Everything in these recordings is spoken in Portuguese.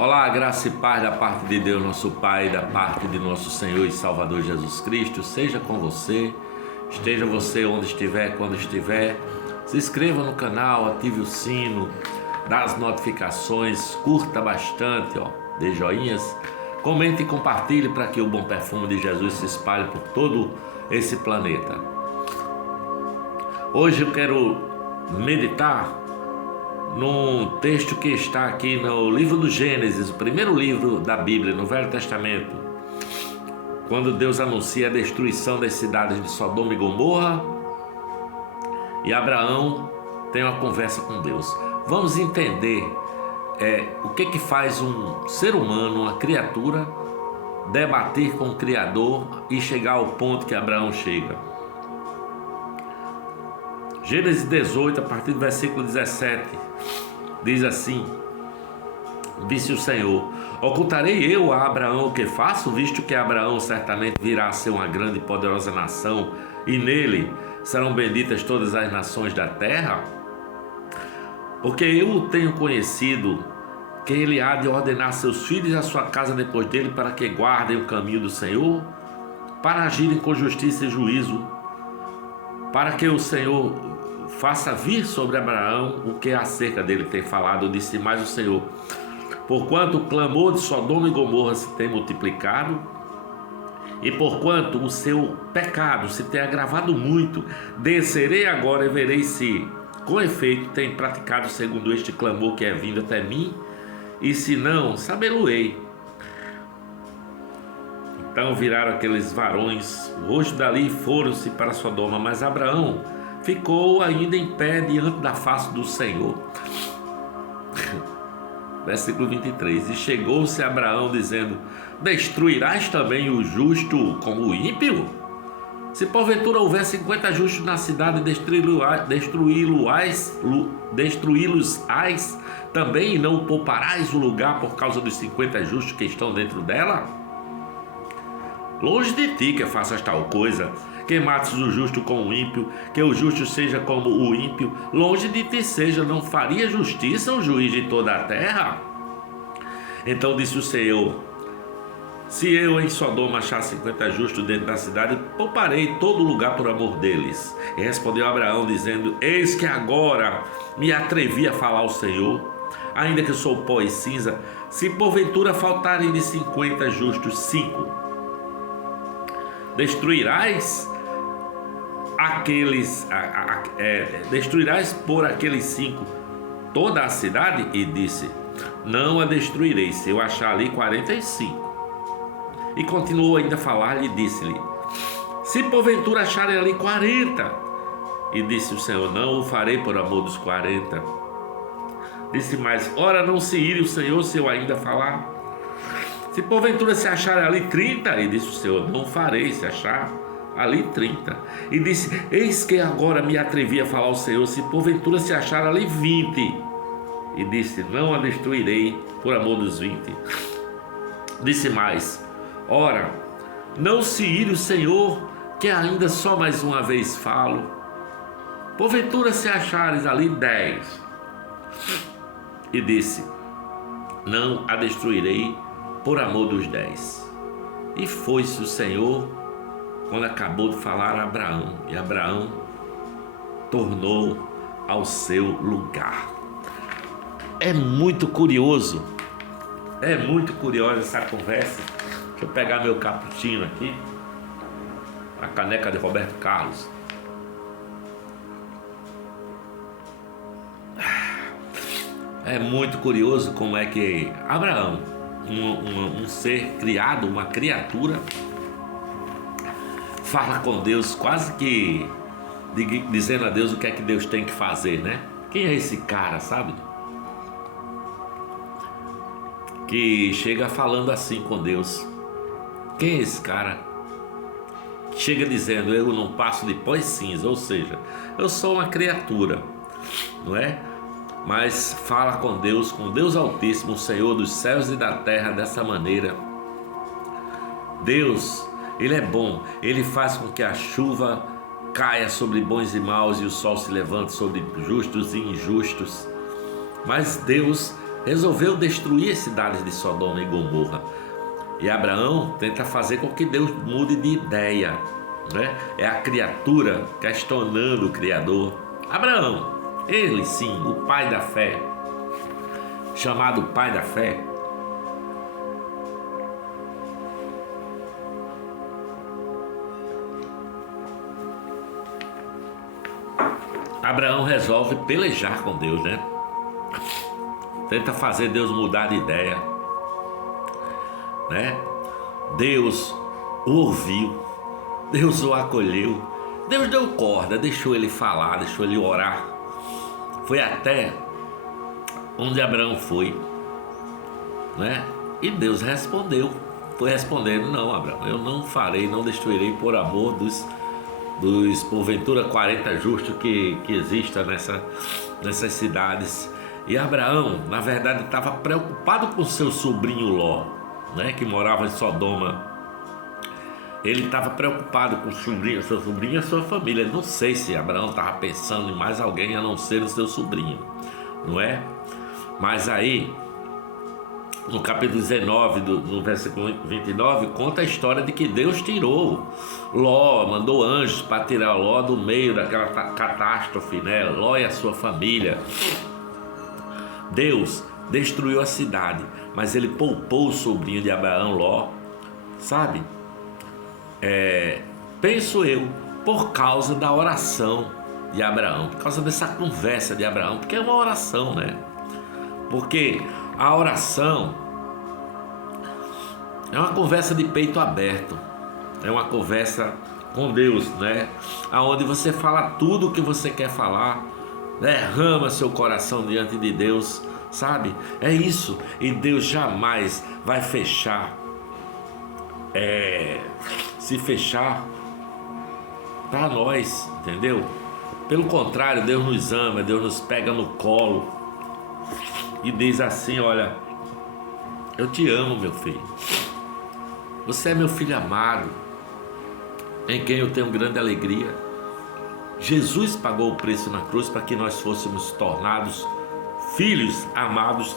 Olá, graça e paz da parte de Deus, nosso Pai, da parte de nosso Senhor e Salvador Jesus Cristo, seja com você, esteja você onde estiver, quando estiver. Se inscreva no canal, ative o sino das notificações, curta bastante, dê joinhas, comente e compartilhe para que o bom perfume de Jesus se espalhe por todo esse planeta. Hoje eu quero meditar num texto que está aqui no livro do Gênesis, o primeiro livro da Bíblia, no Velho Testamento, quando Deus anuncia a destruição das cidades de Sodoma e Gomorra, e Abraão tem uma conversa com Deus. Vamos entender o que faz um ser humano, uma criatura, debater com o Criador e chegar ao ponto que Abraão chega. Gênesis 18, a partir do versículo 17, diz assim: disse o Senhor: ocultarei eu a Abraão o que faço, visto que Abraão certamente virá a ser uma grande e poderosa nação, e nele serão benditas todas as nações da terra? Porque eu o tenho conhecido, que ele há de ordenar seus filhos e a sua casa depois dele, para que guardem o caminho do Senhor, para agirem com justiça e juízo, para que o Senhor faça vir sobre Abraão o que acerca dele tem falado. Disse mais o Senhor: porquanto o clamor de Sodoma e Gomorra se tem multiplicado, e porquanto o seu pecado se tem agravado muito, descerei agora e verei se com efeito tem praticado segundo este clamor que é vindo até mim, e se não, sabê-lo-ei. Então viraram aqueles varões o rosto dali e foram-se para Sodoma, mas Abraão ficou ainda em pé diante da face do Senhor. Versículo 23: e chegou-se Abraão dizendo: destruirás também o justo como o ímpio? Se porventura houver 50 justos na cidade, destruí-los-ás também, e não pouparás o lugar por causa dos 50 justos que estão dentro dela? Longe de ti que faças tal coisa, que mates o justo com o ímpio, que o justo seja como o ímpio. Longe de ti seja, não faria justiça o juiz de toda a terra? Então disse o Senhor: se eu em Sodoma achar 50 justos dentro da cidade, pouparei todo lugar por amor deles. E respondeu Abraão dizendo: eis que agora me atrevi a falar ao Senhor, ainda que sou pó e cinza, se porventura faltarem de 50 justos 5, destruirás por aqueles 5 toda a cidade? E disse: não a destruirei, se eu achar ali 45. E continuou ainda a falar-lhe, e disse-lhe: se porventura acharem ali 40. E disse o Senhor: não o farei por amor dos 40. Disse mais: ora, não se ire o Senhor se eu ainda falar. Se porventura se acharem ali 30. E disse o Senhor: não farei se achar ali 30. E disse: eis que agora me atrevi a falar ao Senhor, se porventura se achar ali 20. E disse: não a destruirei por amor dos 20. Disse mais: ora, não se ire o Senhor, que ainda só mais uma vez falo. Porventura se achares ali 10. E disse: não a destruirei por amor dos 10. E foi-se o Senhor quando acabou de falar a Abraão, e Abraão tornou ao seu lugar. É muito curiosa essa conversa. Deixa eu pegar meu cappuccino aqui, a caneca de Roberto Carlos. É muito curioso como é que Abraão, um ser criado, uma criatura, fala com Deus, quase que dizendo a Deus o que é que Deus tem que fazer, né? Quem é esse cara, sabe? Que chega falando assim com Deus. Quem é esse cara? Chega dizendo: eu não passo de pó e cinza, ou seja, eu sou uma criatura, não é? Mas fala com Deus Altíssimo, o Senhor dos céus e da terra, dessa maneira. Deus, Ele é bom, Ele faz com que a chuva caia sobre bons e maus e o sol se levante sobre justos e injustos. Mas Deus resolveu destruir as cidades de Sodoma e Gomorra. E Abraão tenta fazer com que Deus mude de ideia, né? É a criatura questionando o Criador. Abraão, ele sim, o pai da fé, chamado pai da fé. Abraão resolve pelejar com Deus, né? Tenta fazer Deus mudar de ideia, né? Deus o ouviu, Deus o acolheu, Deus deu corda, deixou ele falar, deixou ele orar. Foi até onde Abraão foi, né? E Deus respondeu, foi respondendo: não, Abraão, eu não farei, não destruirei por amor dos porventura 40 justos que existam nessas cidades. E Abraão, na verdade, estava preocupado com seu sobrinho Ló, né, que morava em Sodoma. Ele estava preocupado com seu sobrinho e a sua família. Não sei se Abraão estava pensando em mais alguém a não ser o seu sobrinho, não é? Mas aí, no capítulo 19, no versículo 29, conta a história de que Deus tirou Ló, mandou anjos para tirar Ló do meio daquela catástrofe, né? Ló e a sua família. Deus destruiu a cidade, mas ele poupou o sobrinho de Abraão, Ló, sabe? Penso eu, por causa da oração de Abraão, por causa dessa conversa de Abraão, porque é uma oração, né? Porque a oração é uma conversa de peito aberto, é uma conversa com Deus, né? Aonde você fala tudo o que você quer falar, derrama seu coração diante de Deus, sabe? É isso, e Deus jamais vai fechar, se fechar para nós, entendeu? Pelo contrário, Deus nos ama, Deus nos pega no colo e diz assim: olha, eu te amo, meu filho, você é meu filho amado, em quem eu tenho grande alegria. Jesus pagou o preço na cruz para que nós fôssemos tornados filhos amados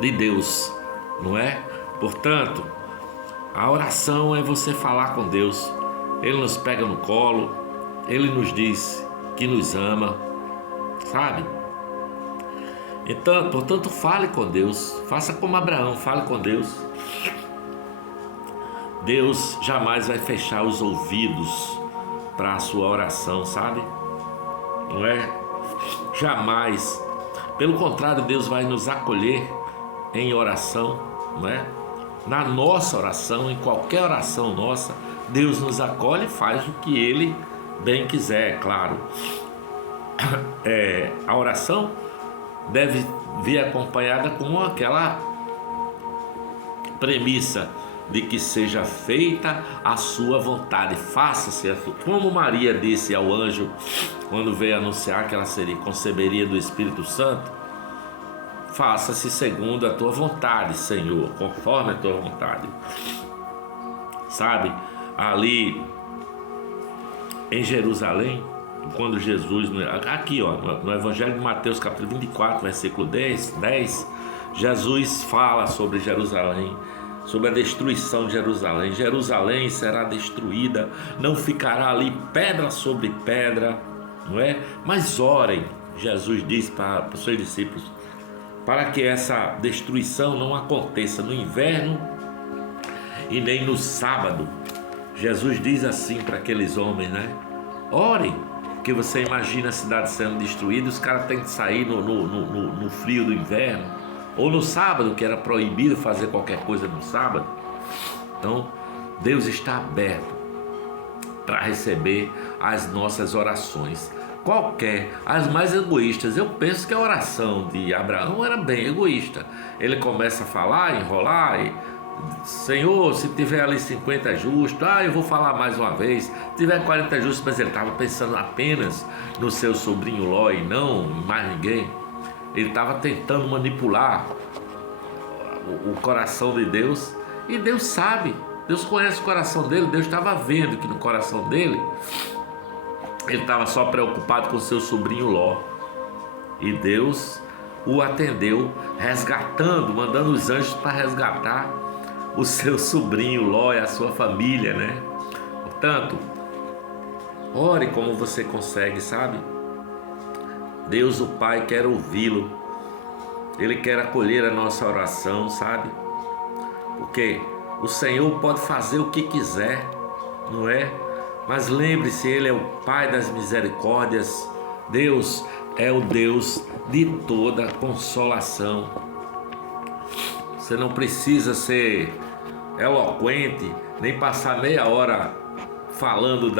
de Deus, não é? Portanto, a oração é você falar com Deus. Ele nos pega no colo, Ele nos diz que nos ama, sabe? Então, portanto, fale com Deus, faça como Abraão, fale com Deus. Deus jamais vai fechar os ouvidos para a sua oração, sabe? Não é? Jamais. Pelo contrário, Deus vai nos acolher em oração, não é? Na nossa oração, em qualquer oração nossa, Deus nos acolhe e faz o que Ele bem quiser, é claro. A oração deve vir acompanhada com aquela premissa de que seja feita a sua vontade, faça-se a sua, como Maria disse ao anjo quando veio anunciar que ela conceberia do Espírito Santo: faça-se segundo a tua vontade, Senhor, conforme a tua vontade. Sabe, ali em Jerusalém, quando Jesus, aqui ó, no Evangelho de Mateus capítulo 24, versículo 10, Jesus fala sobre Jerusalém, sobre a destruição de Jerusalém. Jerusalém será destruída, não ficará ali pedra sobre pedra, não é? Mas orem, Jesus diz para os seus discípulos, para que essa destruição não aconteça no inverno e nem no sábado. Jesus diz assim para aqueles homens, né? Orem, porque você imagina a cidade sendo destruída, os caras têm que sair no frio do inverno, ou no sábado, que era proibido fazer qualquer coisa no sábado. Então, Deus está aberto para receber as nossas orações, as mais egoístas. Eu penso que a oração de Abraão era bem egoísta. Ele começa a falar, enrolar, Senhor, se tiver ali 50 justos, eu vou falar mais uma vez. Se tiver 40 justos, mas ele estava pensando apenas no seu sobrinho Ló e não em mais ninguém. Ele estava tentando manipular o coração de Deus, e Deus sabe, Deus conhece o coração dele. Deus estava vendo que no coração dele ele estava só preocupado com seu sobrinho Ló, e Deus o atendeu, resgatando, mandando os anjos para resgatar o seu sobrinho Ló e a sua família, né? Portanto, ore como você consegue, sabe? Deus, o Pai, quer ouvi-lo. Ele quer acolher a nossa oração, sabe? Porque o Senhor pode fazer o que quiser, não é? Mas lembre-se, Ele é o Pai das misericórdias. Deus é o Deus de toda consolação. Você não precisa ser eloquente, nem passar meia hora falando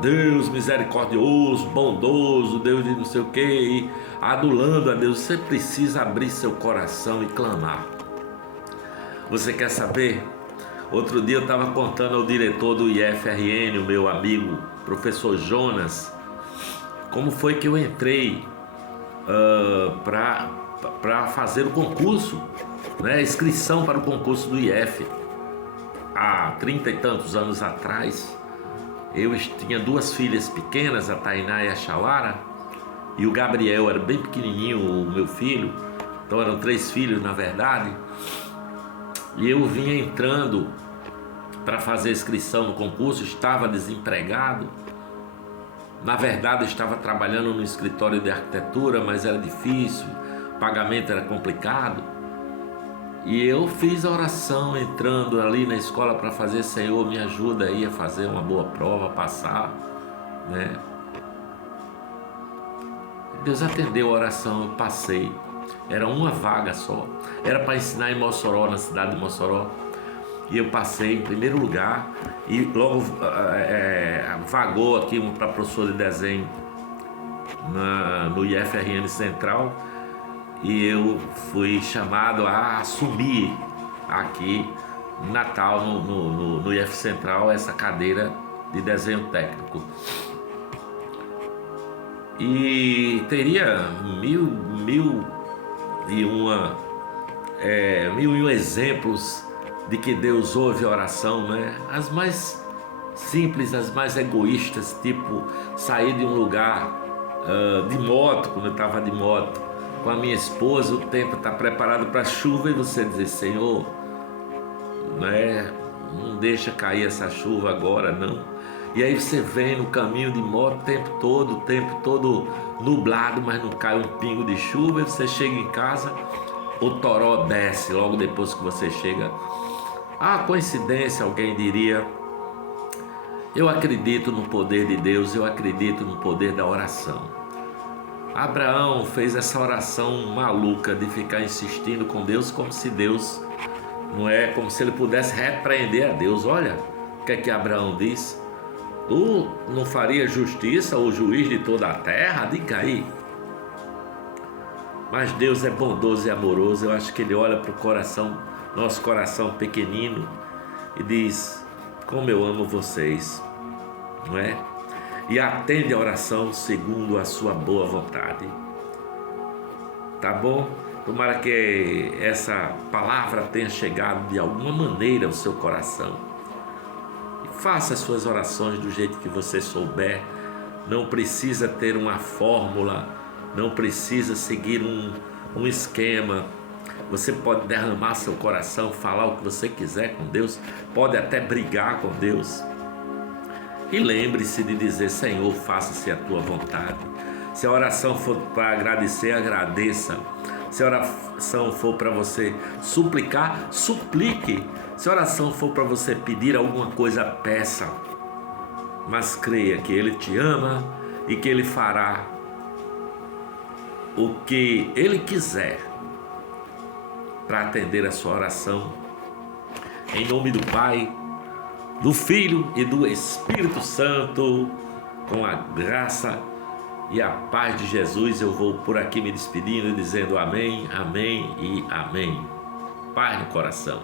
Deus misericordioso, bondoso, Deus de não sei o que, e adulando a Deus. Você precisa abrir seu coração e clamar. Você quer saber? Outro dia eu estava contando ao diretor do IFRN, o meu amigo, professor Jonas, como foi que eu entrei para fazer o concurso, né? Inscrição para o concurso do IF. Há 30 e tantos anos atrás, eu tinha duas filhas pequenas, a Tainá e a Chauara, e o Gabriel era bem pequenininho, o meu filho, então eram 3 filhos na verdade, e eu vinha entrando para fazer inscrição no concurso, estava desempregado. Na verdade, eu estava trabalhando no escritório de arquitetura, mas era difícil, o pagamento era complicado. E eu fiz a oração entrando ali na escola para fazer: Senhor, me ajuda aí a fazer uma boa prova, passar, né? Deus atendeu a oração, eu passei. Era uma vaga só. Era para ensinar em Mossoró, na cidade de Mossoró. E eu passei em primeiro lugar e logo vagou aqui para professor de desenho no IFRN Central, e eu fui chamado a assumir aqui em Natal, no IF Central, essa cadeira de desenho técnico. E teria mil e um exemplos de que Deus ouve a oração, né? As mais simples, as mais egoístas, tipo sair de um lugar de moto, quando eu estava de moto com a minha esposa, o tempo está preparado para chuva e você dizer: Senhor, né, não deixa cair essa chuva agora, não. E aí você vem no caminho de moto o tempo todo nublado, mas não cai um pingo de chuva, e você chega em casa, o toró desce logo depois que você chega. Coincidência, alguém diria. Eu acredito no poder de Deus, eu acredito no poder da oração. Abraão fez essa oração maluca de ficar insistindo com Deus, como se Deus, não é, como se ele pudesse repreender a Deus. Olha o que é que Abraão diz: tu não faria justiça ao juiz de toda a terra? Diga aí. Mas Deus é bondoso e amoroso. Eu acho que Ele olha para o coração, nosso coração pequenino, e diz: como eu amo vocês, não é? E atende a oração segundo a sua boa vontade. Tá bom? Tomara que essa palavra tenha chegado de alguma maneira ao seu coração. E faça as suas orações do jeito que você souber. Não precisa ter uma fórmula, não precisa seguir um esquema. Você pode derramar seu coração, falar o que você quiser com Deus, pode até brigar com Deus. E lembre-se de dizer: Senhor, faça-se a tua vontade. Se a oração for para agradecer, agradeça. Se a oração for para você suplicar, suplique. Se a oração for para você pedir alguma coisa, peça. Mas creia que Ele te ama e que Ele fará o que Ele quiser para atender a sua oração. Em nome do Pai, do Filho e do Espírito Santo, com a graça e a paz de Jesus, eu vou por aqui me despedindo, dizendo amém, amém e amém. Paz no coração.